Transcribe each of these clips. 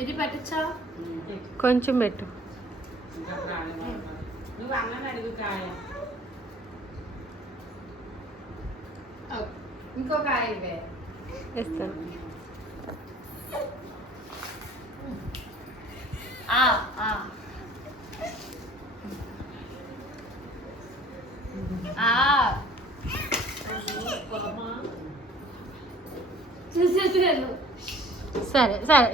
ఇది పెట్టచ్చా ఉమ్, పెట్టు. కొంచెం పెట్టు ఇంకా. నువ్వు అన్నని అడుగు కాయ ఇంకొక ఇవే ఇస్తాను ఆ ఆ సరే సరే.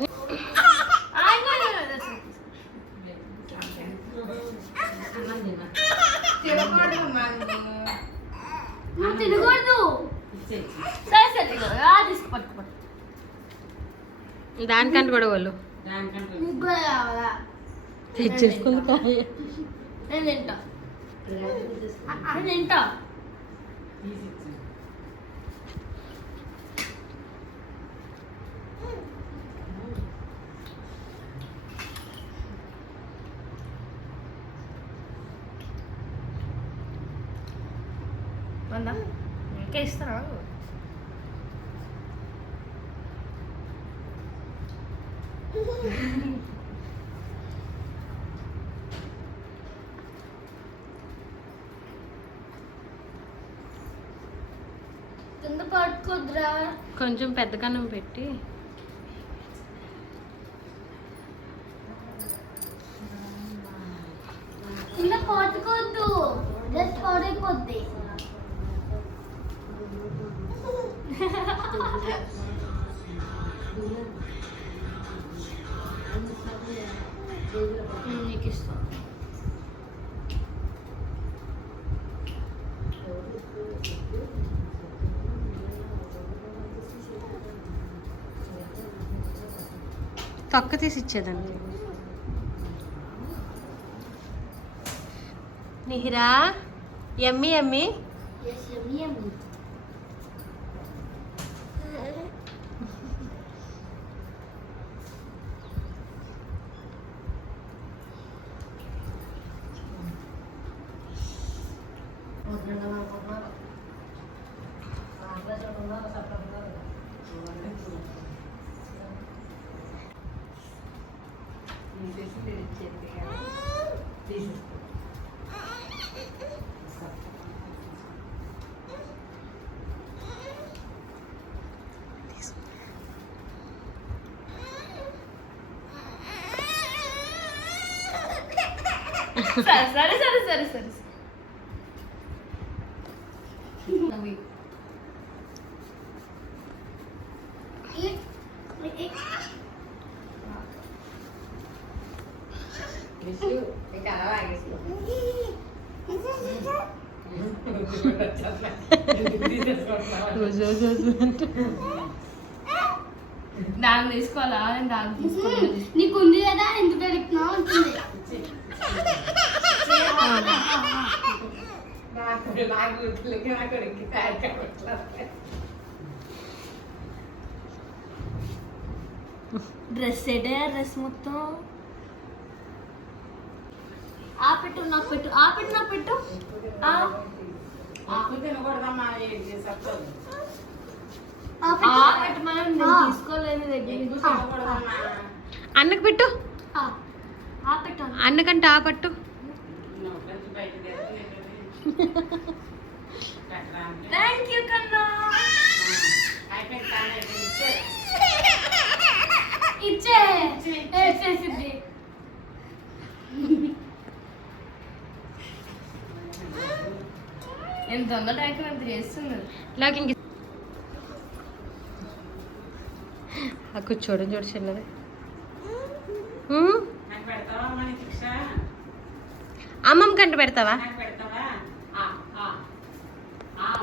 తినకూడదు. సరే తీసుకో. దానికంటే కూడా వాళ్ళు. నేను తింటా. నేను తింటా. వందా ఇంకా ఇస్తారా? కింద పట్టుకోద్రా కొంచెం పెద్ద కన్నం పెట్టి. కింద పట్టుకోవద్దు జస్ట్ పడైపోద్ది. నీకు ఇస్తాను తొక్క తీసి ఇచ్చేదాన్ని నిహిరా ఎమ్మి ఎమ్మి. Yes, yummy, yummy. తీసేసి నేను ఇచ్చేది కదా. తీసేసి. సరే సరే సరే సరే సరే నవ్వి ఇక అలా. దాన్ని తీసుకోవాలా? నేను దాన్ని తీసుకోవాలి నీకు ఉంది కదా? ఎందుకు అడుగుతున్నావు కావట్లేదు. డ్రెస్ ఏడే డ్రెస్ మొత్తం? ఆ పెట్టు. నాకు పెట్టు. ఆ? పెట్టు నాకు పెట్టు అన్నకు పెట్టు. ఆ. పెట్టు అన్నకంటే ఆ పట్టు. థ్యాంక్ యూ కన్నా. ఇచ్చే. ఇచ్చే వేసేసింది నేను దొంగ ట్యాంక్ అంత చేస్తున్నాను. ఇలాగ ఇంక ఆ కూర్చోడం చూడు చిన్నది. నాకు అమ్మమ్మ కంట పెడతావా? నాకు పెడతావా? ఆ, ఆ. ఆ,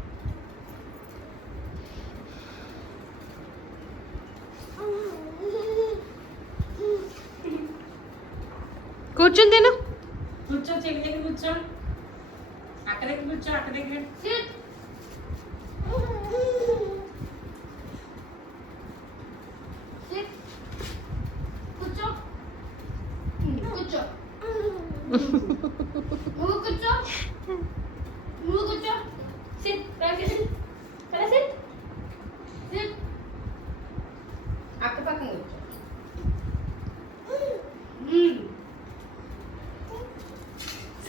కూర్చుని తిను. కూర్చో దగ్గర కూర్చో. అక్క దగ్గర కూర్చో. అక్క దగ్గర Sit. Sit. కూర్చో కూర్చో నువ్వు కూర్చో నువ్వు కూర్చో సిట్ బ్యాక్ సిట్ కదా సిట్ సిట్ అక్క పక్కన కూర్చో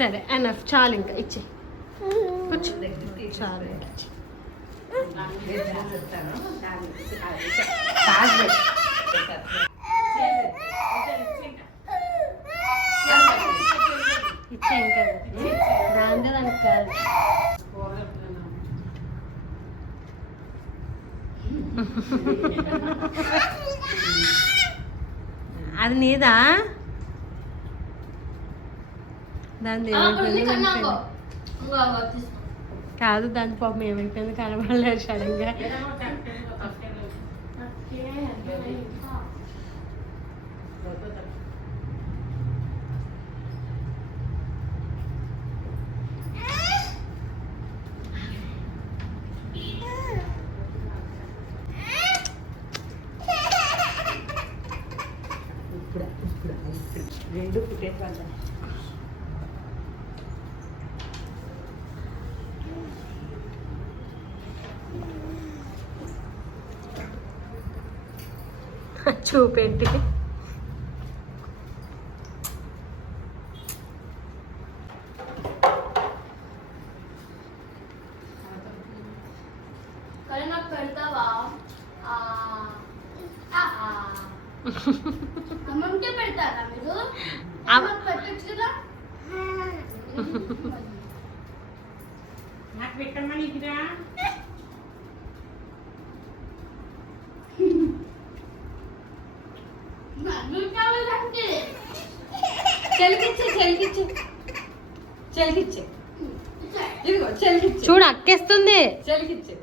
సరే ఎనఫ్ చాలు ఇంకా ఇచ్చే. కూర్చో. చాలు ఇచ్చే. ఇచ్చే ఇంకా. దానికి కాదు. అది నీదా? దాని ఏమైపోయింది కాదు దాని పాపం ఏమైపోయింది కనబడలేదు సడన్గా? రెండు పుట్టేసి పడ్డాయి చూపెట్టి కానీ నాకు పెడతావా ఆ, ఆ, ఆ. అమ్మమ్మకే పెడతారా మీరు అమ్మ- అమ్మకి పెట్టచ్చు కదా? నాకు పెట్టమ్మా నీకురా నాకు కావాలంటే చెలికిచ్చే చెలికిచ్చే చెలికిచ్చే ఇదిగో చెలికిచ్చే చూడు అక్కేస్తుంది. చెలికిచ్చే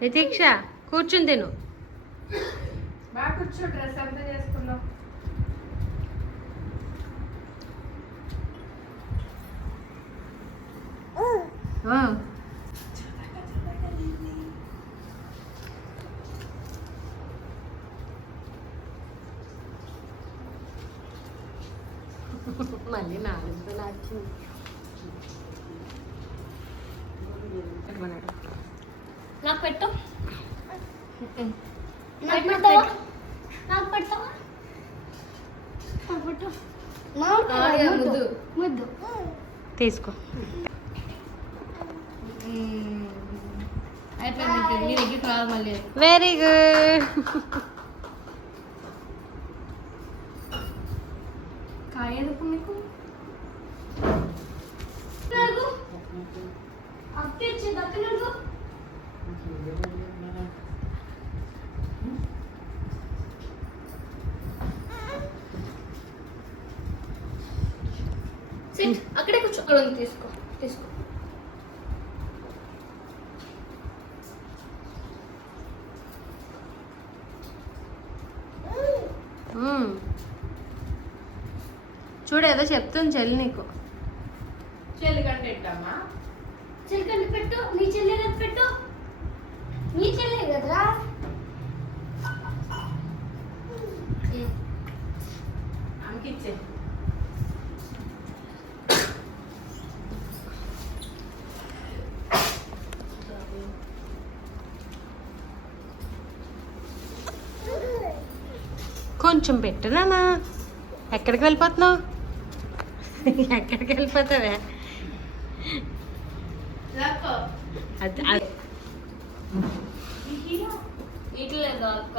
నితీక్ష కూర్చుని తిను. బాగా కూర్చో డ్రెస్ అంతా చేసుకున్నావు మళ్ళీ నాలుగు నాకు నాకు పెట్టు. నాకు పెడతావా నాకు పెడతావా నాకు పెట్టు. ఆడియో ముద్దు. ముద్దు. తీసుకో అయిపోయింది నీ దగ్గరికి రాదు మళ్ళీ వెరీ గుడ్ అక్కడే కూర్చో. అక్కడ తీసుకో తీసుకో. చెప్తుంది చెల్లి నీకు. చెల్లికంటే ఇట్టమ్మా. చెల్లి పెట్టు నీ చెల్లి పెట్టు. నీ చెల్లి కదరా. కొంచెం పెట్టు నాన్న. ఎక్కడికి వెళ్ళిపోతున్నావు? ఎక్కడికి వెళ్ళిపోతావే? ఇట్లేదా అక్క?